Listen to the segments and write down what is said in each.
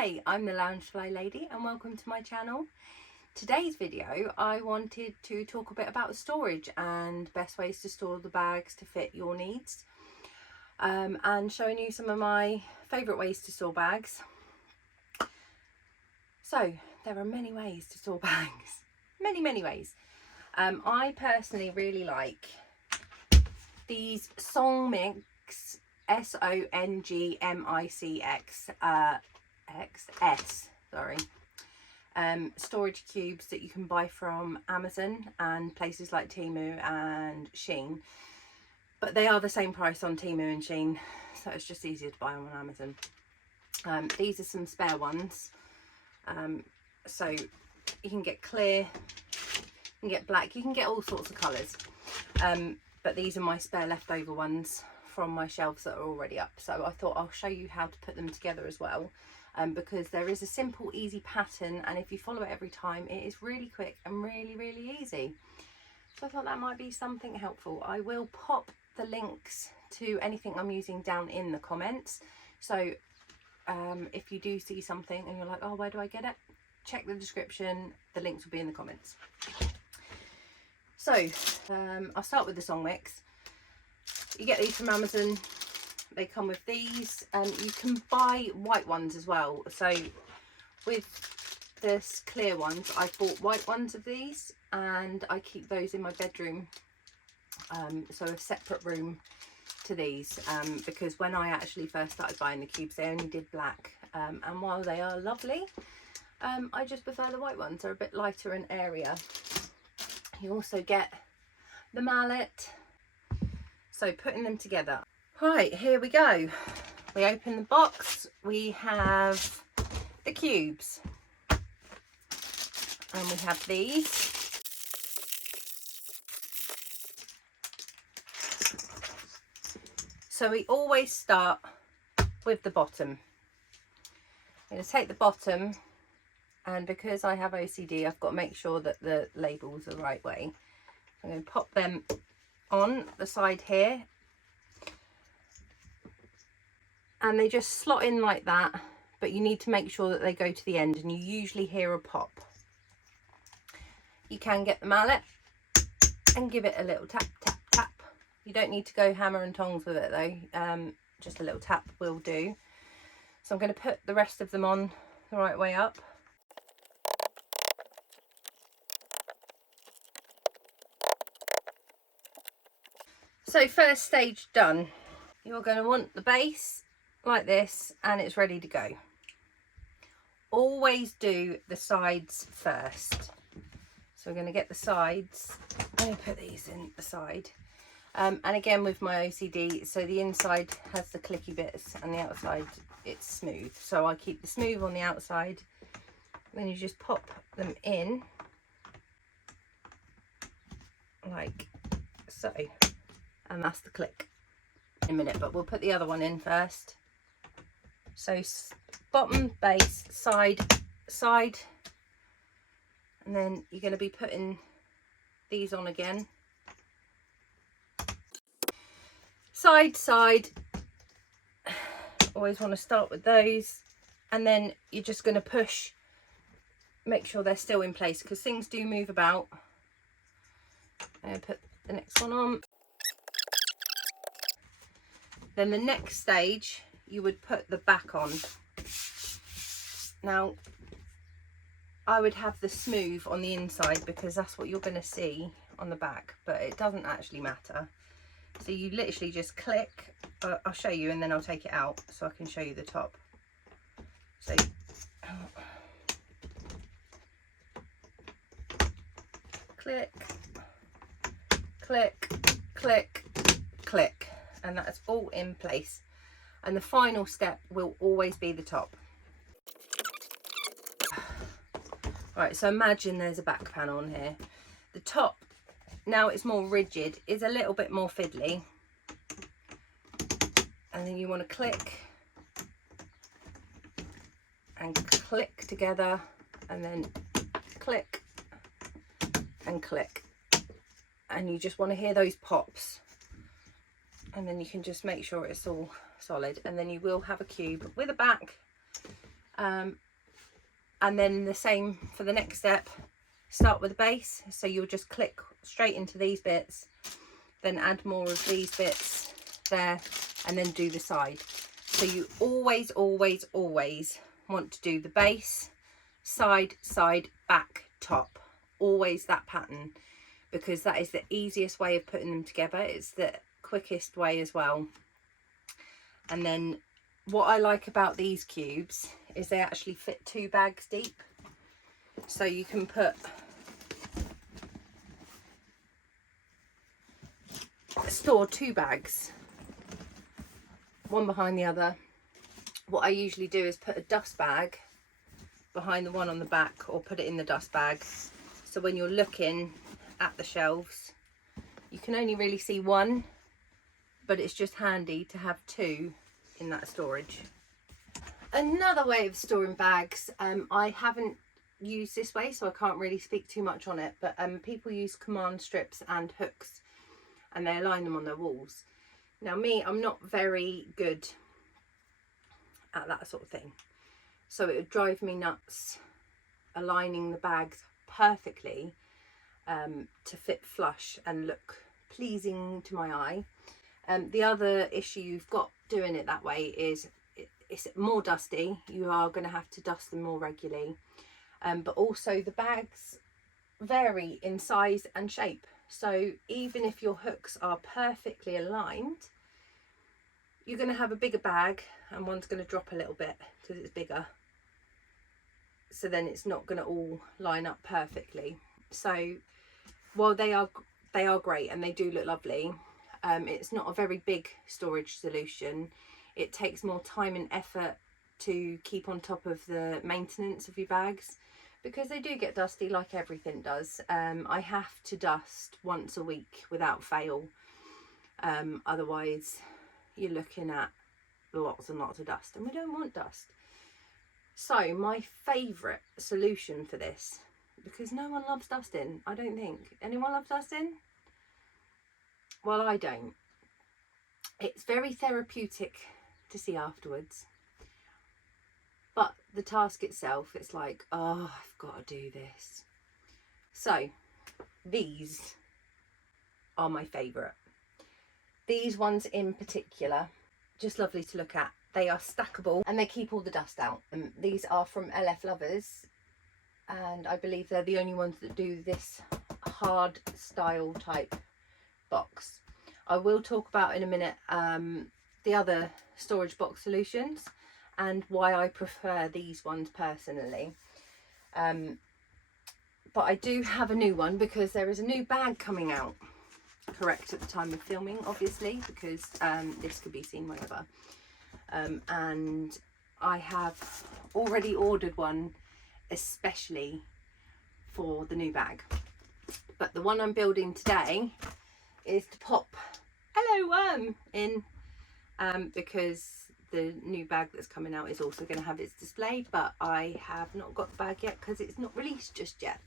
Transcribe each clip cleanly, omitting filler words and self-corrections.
Hi, I'm the Loungefly lady and welcome to my channel. Today's video I wanted to talk a bit about storage and best ways to store the bags to fit your needs, and showing you some of my favourite ways to store bags. So there are many ways to store bags, many ways. I personally really like these Songmix storage cubes that you can buy from Amazon and places like Temu and Shein, but they are the same price on Temu and Shein, so it's just easier to buy them on Amazon. These are some spare ones, so you can get clear, you can get black, you can get all sorts of colours, but these are my spare leftover ones from my shelves that are already up, so I thought I'll show you how to put them together as well, because there is a simple easy pattern, and if you follow it every time it is really quick and really easy. So I thought that might be something helpful. I will pop the links to anything I'm using down in the comments, so if you do see something and you're like, oh, where do I get it, check the description, the links will be in the comments. So I'll start with the Songmix. You get these from Amazon. They come with these, and you can buy white ones as well. So with this clear ones, I bought white ones of these and I keep those in my bedroom, so a separate room to these, because when I actually first started buying the cubes they only did black, and while they are lovely, I just prefer the white ones. They're a bit lighter and airier. You also get the mallet. So putting them together. Right, here we go. We open the box, we have the cubes, and we have these. So we always start with the bottom. I'm going to take the bottom, and because I have OCD I've got to make sure that the labels are the right way. I'm going to pop them on the side here, and they just slot in like that, but you need to make sure that they go to the end, and you usually hear a pop. You can get the mallet and give it a little tap tap tap. You don't need to go hammer and tongs with it though, just a little tap will do. So I'm going to put the rest of them on the right way up. So first stage done. You're going to want the base like this, and it's ready to go. Always do the sides first. So we're going to get the sides. I'm going to put these in the side. And again with my OCD, so the inside has the clicky bits and the outside it's smooth. So I keep the smooth on the outside. Then you just pop them in like so. And that's the click. In a minute, but we'll put the other one in first. So bottom, base, side, side, and then you're going to be putting these on again. Side, side. Always want to start with those, and then you're just going to push, make sure they're still in place because things do move about. And put the next one on. Then the next stage, you would put the back on. Now, I would have the smooth on the inside because that's what you're going to see on the back, but it doesn't actually matter. So you literally just click, I'll show you and then I'll take it out so I can show you the top. So, click, click, click, click. And that's all in place, and the final step will always be the top. Right, so imagine there's a back panel on here. The top, now it's more rigid, is a little bit more fiddly, and then you want to click and click together, and then click and click, and you just want to hear those pops. And then you can just make sure it's all solid, and then you will have a cube with a back And then the same for the next step. Start with the base, so you'll just click straight into these bits, then add more of these bits there, and then do the side. So you always want to do the base, side, side, back, top, always that pattern, because that is the easiest way of putting them together. It's the quickest way as well. And then what I like about these cubes is they actually fit 2 bags deep. So you can store 2 bags, one behind the other. What I usually do is put a dust bag behind the one on the back, or put it in the dust bag. So when you're looking at the shelves, you can only really see one, but it's just handy to have 2 in that storage. Another way of storing bags, I haven't used this way, so I can't really speak too much on it, but people use command strips and hooks, and they align them on their walls. Now me, I'm not very good at that sort of thing, so it would drive me nuts aligning the bags perfectly to fit flush and look pleasing to my eye. The other issue you've got doing it that way is it's more dusty. You are going to have to dust them more regularly, but also the bags vary in size and shape. So even if your hooks are perfectly aligned, you're going to have a bigger bag and one's going to drop a little bit because it's bigger. So then it's not going to all line up perfectly. So while they are great and they do look lovely, it's not a very big storage solution. It takes more time and effort to keep on top of the maintenance of your bags, because they do get dusty like everything does. I have to dust once a week without fail. Otherwise you're looking at lots and lots of dust, and we don't want dust. So my favourite solution for this, because no one loves dusting, I don't think. Anyone loves dusting? Well, I don't. It's very therapeutic to see afterwards, but the task itself, it's like, oh, I've got to do this. So these are my favourite. These ones in particular, just lovely to look at. They are stackable and they keep all the dust out. These are from LF Lovers, and I believe they're the only ones that do this hard style type box. I will talk about in a minute the other storage box solutions and why I prefer these ones personally. But I do have a new one, because there is a new bag coming out, correct at the time of filming obviously, because this could be seen wherever. And I have already ordered one especially for the new bag, but the one I'm building today is to pop hello worm in, because the new bag that's coming out is also going to have its display, but I have not got the bag yet because it's not released just yet.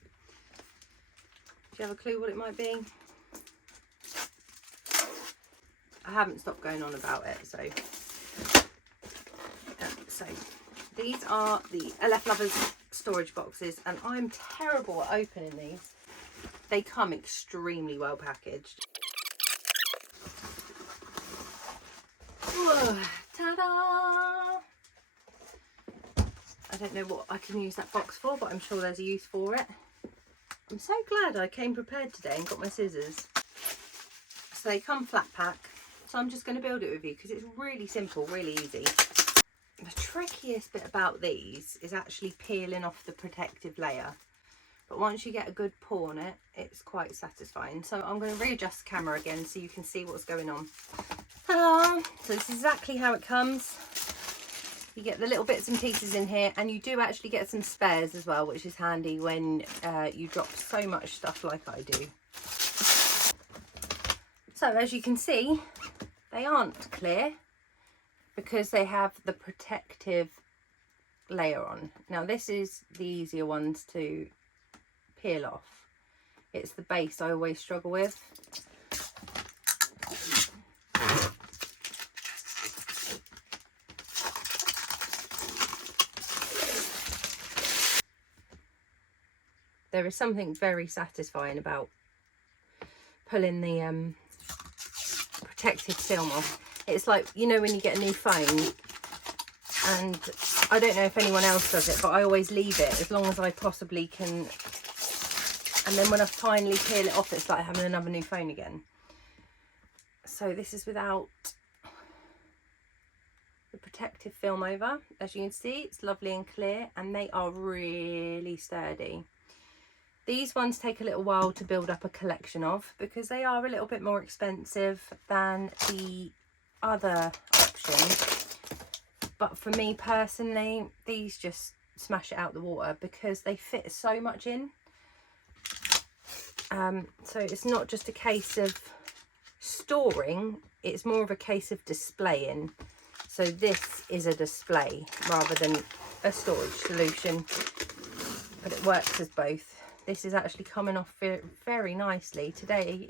Do you have a clue what it might be? I haven't stopped going on about it, so these are the LF Lovers storage boxes, and I'm terrible at opening these. They come extremely well packaged. Whoa, ta-da! I don't know what I can use that box for, but I'm sure there's a use for it. I'm so glad I came prepared today and got my scissors. So they come flat pack, so I'm just going to build it with you because it's really simple, really easy. The trickiest bit about these is actually peeling off the protective layer, but once you get a good pull on it, it's quite satisfying. So I'm going to readjust the camera again so you can see what's going on. Ta-da! So this is exactly how it comes. You get the little bits and pieces in here, and you do actually get some spares as well, which is handy when you drop so much stuff like I do. So as you can see, they aren't clear because they have the protective layer on. Now this is the easier ones to peel off. It's the base I always struggle with. There is something very satisfying about pulling the protective film off. It's like, you know, when you get a new phone, and I don't know if anyone else does it, but I always leave it as long as I possibly can, and then when I finally peel it off, it's like having another new phone again. So this is without the protective film over. As you can see, it's lovely and clear, and they are really sturdy. These ones take a little while to build up a collection of because they are a little bit more expensive than the other option. But for me personally, these just smash it out the water because they fit so much in. So it's not just a case of storing, it's more of a case of displaying. So this is a display rather than a storage solution, but it works as both. This is actually coming off very nicely today.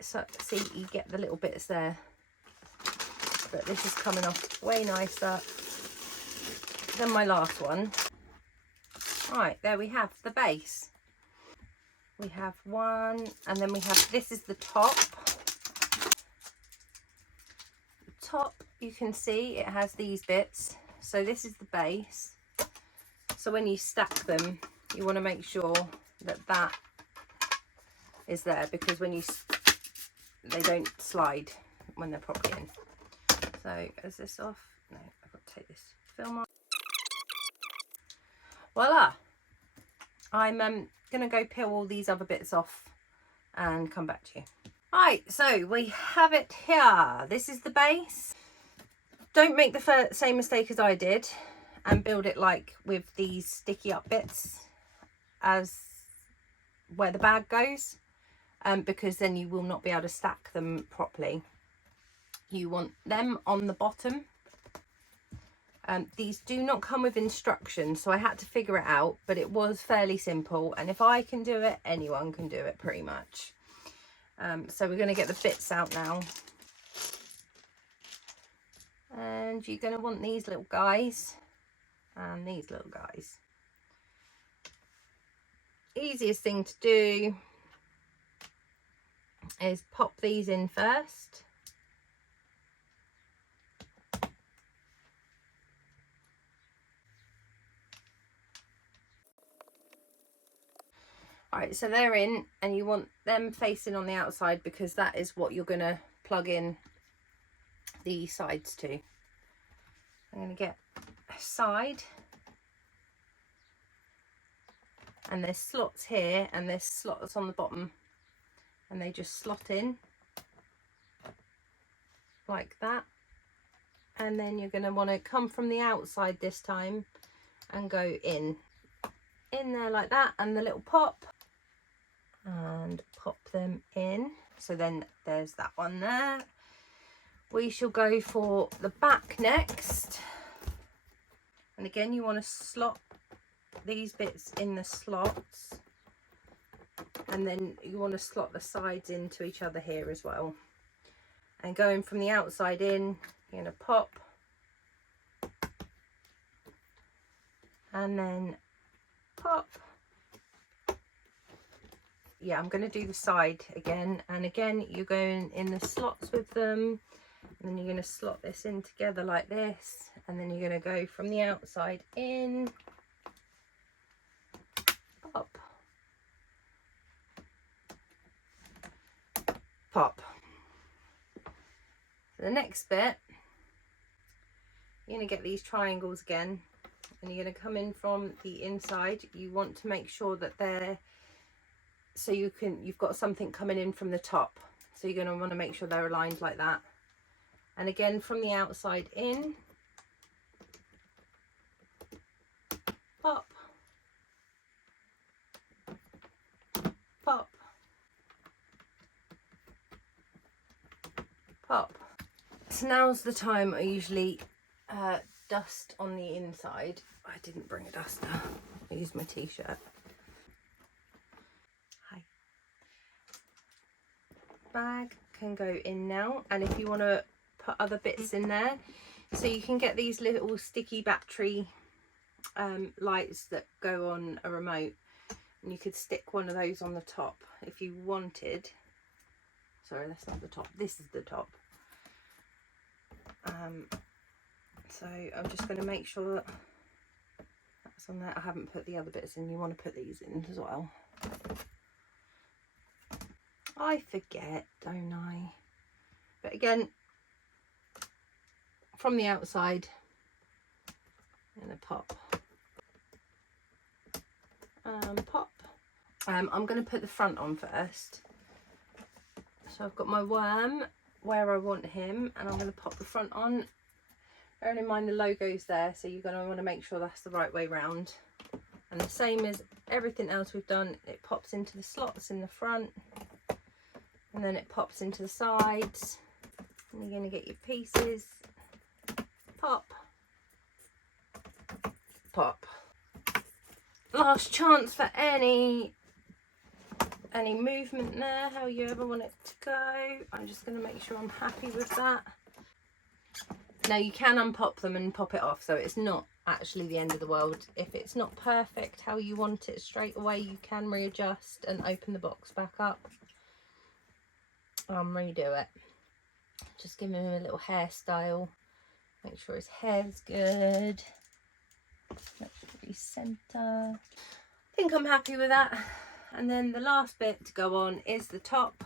See, you get the little bits there, but this is coming off way nicer than my last one. Right, there we have the base. We have one, and then we have, this is the top. The top, you can see it has these bits. So this is the base. So when you stack them, you want to make sure that that is there, because when they don't slide when they're properly in. So is this off? No, I've got to take this film off. Voila! I'm going to go peel all these other bits off and come back to you. Right, so we have it here. This is the base. Don't make the same mistake as I did and build it like with these sticky up bits as where the bag goes, because then you will not be able to stack them properly. You want them on the bottom. These do not come with instructions, so I had to figure it out, but it was fairly simple, and if I can do it, anyone can do it pretty much. So we're going to get the bits out now, and you're going to want these little guys and these little guys. Easiest thing to do is pop these in first. Alright, so they're in, and you want them facing on the outside because that is what you're going to plug in the sides to. I'm going to get a side, and there's slots here and there's slots on the bottom, and they just slot in like that. And then you're going to want to come from the outside this time and go in there like that, and the little pop, and pop them in. So then there's that one there. We shall go for the back next, and again you want to slot these bits in the slots, and then you want to slot the sides into each other here as well. And going from the outside in, you're going to pop, and then pop. Yeah, I'm going to do the side again, and again you're going in the slots with them, and then you're going to slot this in together like this, and then you're going to go from the outside in, pop, pop. So the next bit, you're going to get these triangles again, and you're going to come in from the inside. You want to make sure that they're, so you've got something coming in from the top, so you're going to want to make sure they're aligned like that. And again from the outside in, pop, pop, pop. So now's the time I usually dust on the inside. I didn't bring a duster, I used my t-shirt. Hi. Bag can go in now, and if you want to put other bits in there, so you can get these little sticky battery lights that go on a remote, and you could stick one of those on the top if you wanted. Sorry, that's not the top, this is the top. So I'm just going to make sure that that's on there. I haven't put the other bits in. You want to put these in as well. I forget, don't I? But again, from the outside, and a pop. Pop. I'm going to put the front on first. So I've got my worm where I want him, and I'm going to pop the front on. Bearing in mind the logo's there, so you're going to want to make sure that's the right way round. And the same as everything else we've done, it pops into the slots in the front, and then it pops into the sides. And you're going to get your pieces. Pop. Pop. Last chance for any movement there, how you ever want it to go. I'm just going to make sure I'm happy with that. Now you can unpop them and pop it off, so it's not actually the end of the world. If it's not perfect how you want it straight away, you can readjust and open the box back up. Redo it. Just give him a little hairstyle. Make sure his hair's good. Make sure he's centre. I think I'm happy with that. And then the last bit to go on is the top.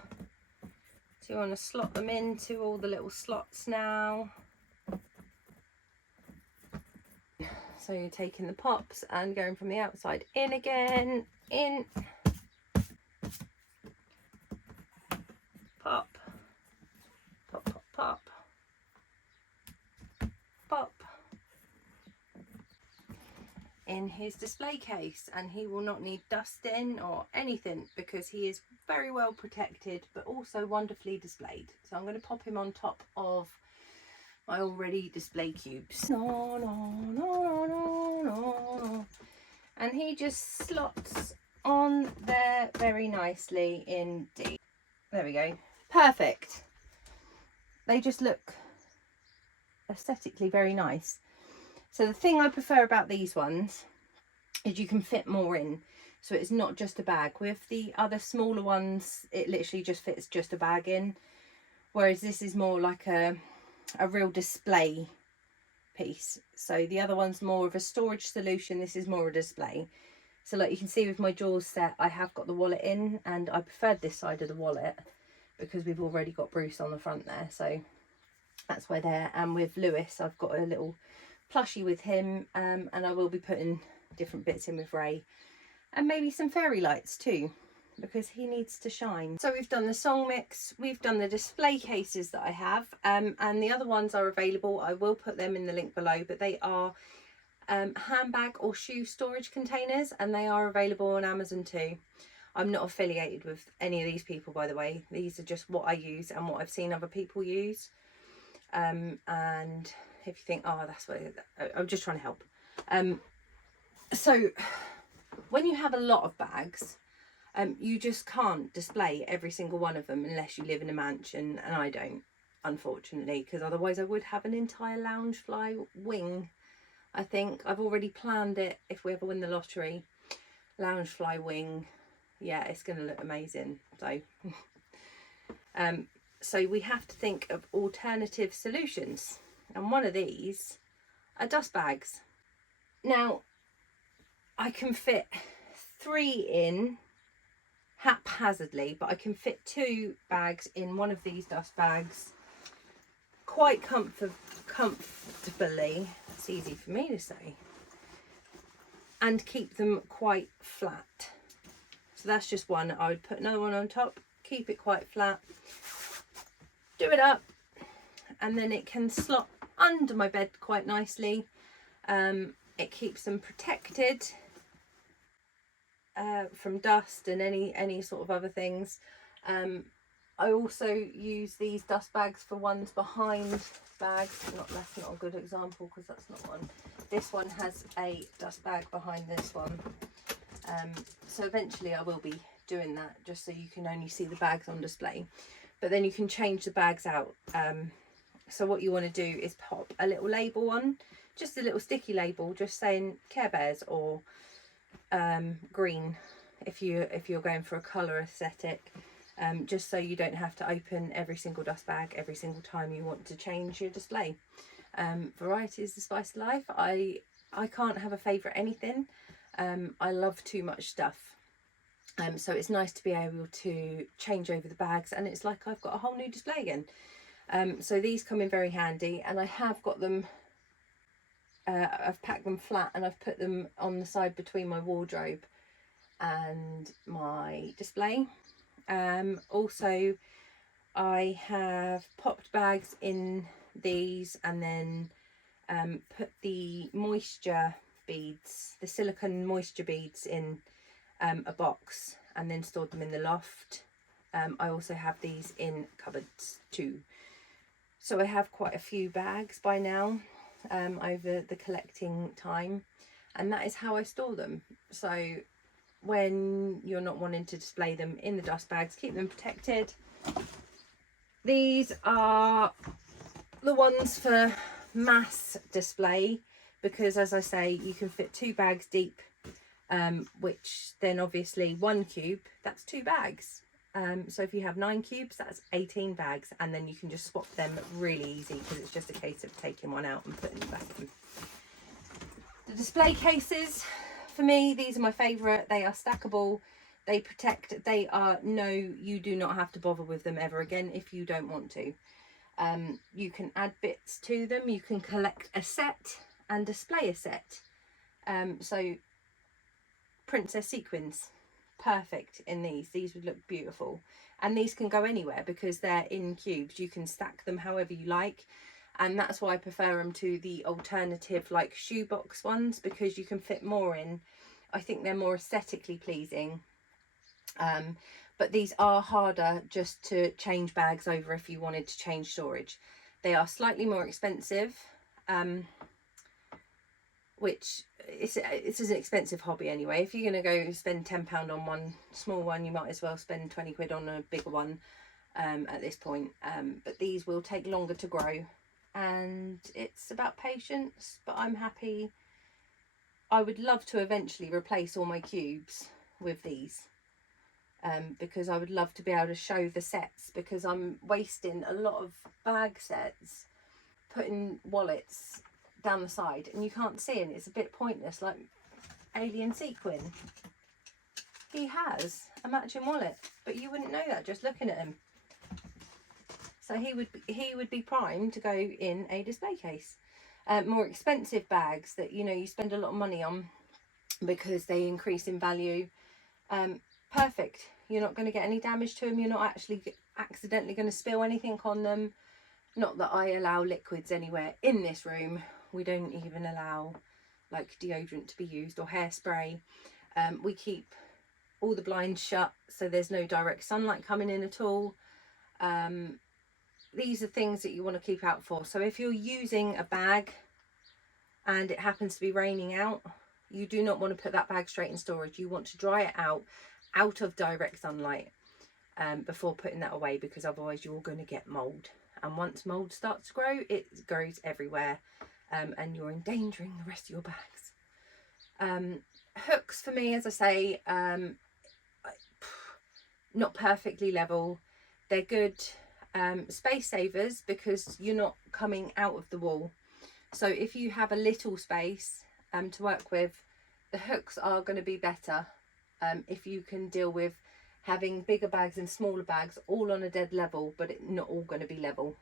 So you want to slot them into all the little slots now. So you're taking the pops and going from the outside in again, in, pop, pop, pop, pop, pop, in his display case, and he will not need dusting or anything because he is very well protected but also wonderfully displayed. So I'm going to pop him on top of my already display cubes. No, no, no, no, no. And he just slots on there very nicely indeed. There we go. Perfect. They just look aesthetically very nice. So the thing I prefer about these ones is you can fit more in. So it's not just a bag. With the other smaller ones, it literally just fits just a bag in. Whereas this is more like a real display piece. So the other one's more of a storage solution. This is more a display. So like you can see with my Jaws set, I have got the wallet in, and I preferred this side of the wallet because we've already got Bruce on the front there. So that's why there. And with Lewis, I've got a little plushie with him, and I will be putting different bits in with Ray, and maybe some fairy lights too, because he needs to shine. So we've done the song mix, we've done the display cases that I have, and the other ones are available. I will put them in the link below, but they are handbag or shoe storage containers, and they are available on Amazon too. I'm not affiliated with any of these people, by the way. These are just what I use and what I've seen other people use. And if you think, oh, that's what I'm just trying to help. So when you have a lot of bags, you just can't display every single one of them unless you live in a mansion, and I don't, unfortunately, because otherwise I would have an entire Loungefly wing. I think I've already planned it. If we ever win the lottery, Loungefly wing, yeah, it's going to look amazing. So so we have to think of alternative solutions, and one of these are dust bags. Now I can fit 3 in haphazardly, but I can fit 2 bags in one of these dust bags quite comfortably. It's easy for me to say, and keep them quite flat. So that's just one. I would put another one on top, keep it quite flat, do it up, and then it can slot under my bed quite nicely. It keeps them protected from dust and any sort of other things. I also use these dust bags for ones behind bags. That's not a good example because that's not one. This one has a dust bag behind this one. So eventually I will be doing that, just so you can only see the bags on display. But then you can change the bags out. So what you want to do is pop a little label on, just a little sticky label just saying Care Bears or green if you're going for a colour aesthetic, just so you don't have to open every single dust bag every single time you want to change your display. Variety is the spice of life. I can't have a favourite anything. I love too much stuff. So it's nice to be able to change over the bags, and it's like I've got a whole new display again. So these come in very handy, and I have got them, I've packed them flat and I've put them on the side between my wardrobe and my display. Also I have popped bags in these and then put the moisture beads, the silicone moisture beads in a box and then stored them in the loft. I also have these in cupboards too. So I have quite a few bags by now over the collecting time, and that is how I store them. So when you're not wanting to display them in the dust bags, keep them protected. These are the ones for mass display, because as I say, you can fit 2 bags deep, which then obviously 1 cube, that's 2 bags. So if you have 9 cubes, that's 18 bags, and then you can just swap them really easy because it's just a case of taking one out and putting it back in. The display cases, for me, these are my favourite. They are stackable, they protect, they are you do not have to bother with them ever again if you don't want to. You can add bits to them, you can collect a set and display a set. So princess sequins, perfect in these would look beautiful, and these can go anywhere because they're in cubes. You can stack them however you like, and that's why I prefer them to the alternative like shoebox ones, because you can fit more in. I think they're more aesthetically pleasing, but these are harder just to change bags over if you wanted to change storage. They are slightly more expensive, which it's an expensive hobby anyway. If you're going to go spend £10 on one small one, you might as well spend 20 quid on a bigger one at this point. But these will take longer to grow, and it's about patience, but I'm happy. I would love to eventually replace all my cubes with these, because I would love to be able to show the sets, because I'm wasting a lot of bag sets putting wallets down the side and you can't see, and it's a bit pointless. Like Alien Sequin, he has a matching wallet, but you wouldn't know that just looking at him. So he would be primed to go in a display case. More expensive bags that you spend a lot of money on because they increase in value, perfect. You're not going to get any damage to them. You're not actually accidentally going to spill anything on them. Not that I allow liquids anywhere in this room. We don't even allow like deodorant to be used or hairspray. We keep all the blinds shut so there's no direct sunlight coming in at all. These are things that you want to keep out for. So if you're using a bag and it happens to be raining out, you do not want to put that bag straight in storage. You want to dry it out of direct sunlight before putting that away, because otherwise you're going to get mold. And once mold starts to grow, it grows everywhere, and you're endangering the rest of your bags. Hooks for me, as I say, not perfectly level. They're good space savers because you're not coming out of the wall. So if you have a little space to work with, the hooks are going to be better if you can deal with having bigger bags and smaller bags all on a dead level, but it's not all going to be level.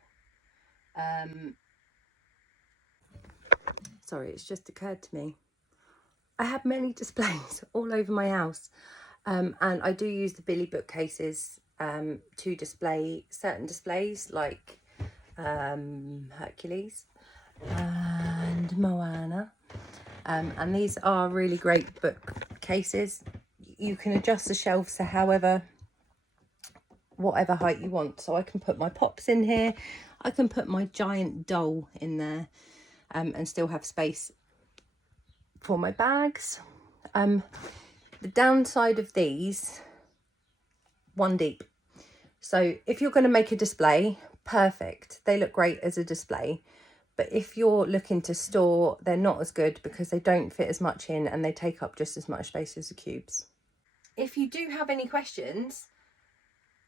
Sorry, it's just occurred to me. I have many displays all over my house, and I do use the Billy bookcases to display certain displays like Hercules and Moana. And these are really great bookcases. You can adjust the shelves to whatever height you want. So I can put my pops in here. I can put my giant doll in there and still have space for my bags. The downside of these, 1 deep. So if you're going to make a display, perfect. They look great as a display. But if you're looking to store, they're not as good because they don't fit as much in and they take up just as much space as the cubes. If you do have any questions,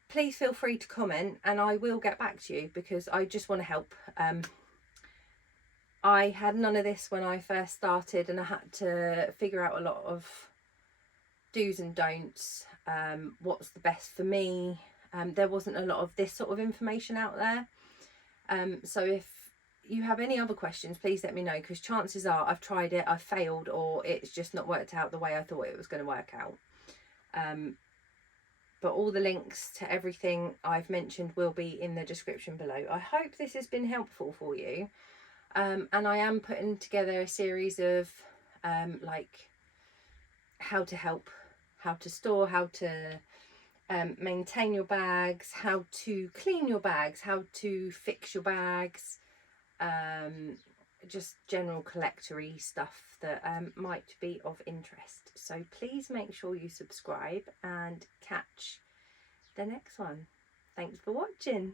please feel free to comment and I will get back to you because I just want to help. I had none of this when I first started and I had to figure out a lot of do's and don'ts, what's the best for me. There wasn't a lot of this sort of information out there. So if you have any other questions, please let me know, because chances are I've tried it, I've failed, or it's just not worked out the way I thought it was going to work out. But all the links to everything I've mentioned will be in the description below. I hope this has been helpful for you. And I am putting together a series of like how to help, how to store, how to maintain your bags, how to clean your bags, how to fix your bags, just general collectory stuff that might be of interest. So please make sure you subscribe and catch the next one. Thanks for watching.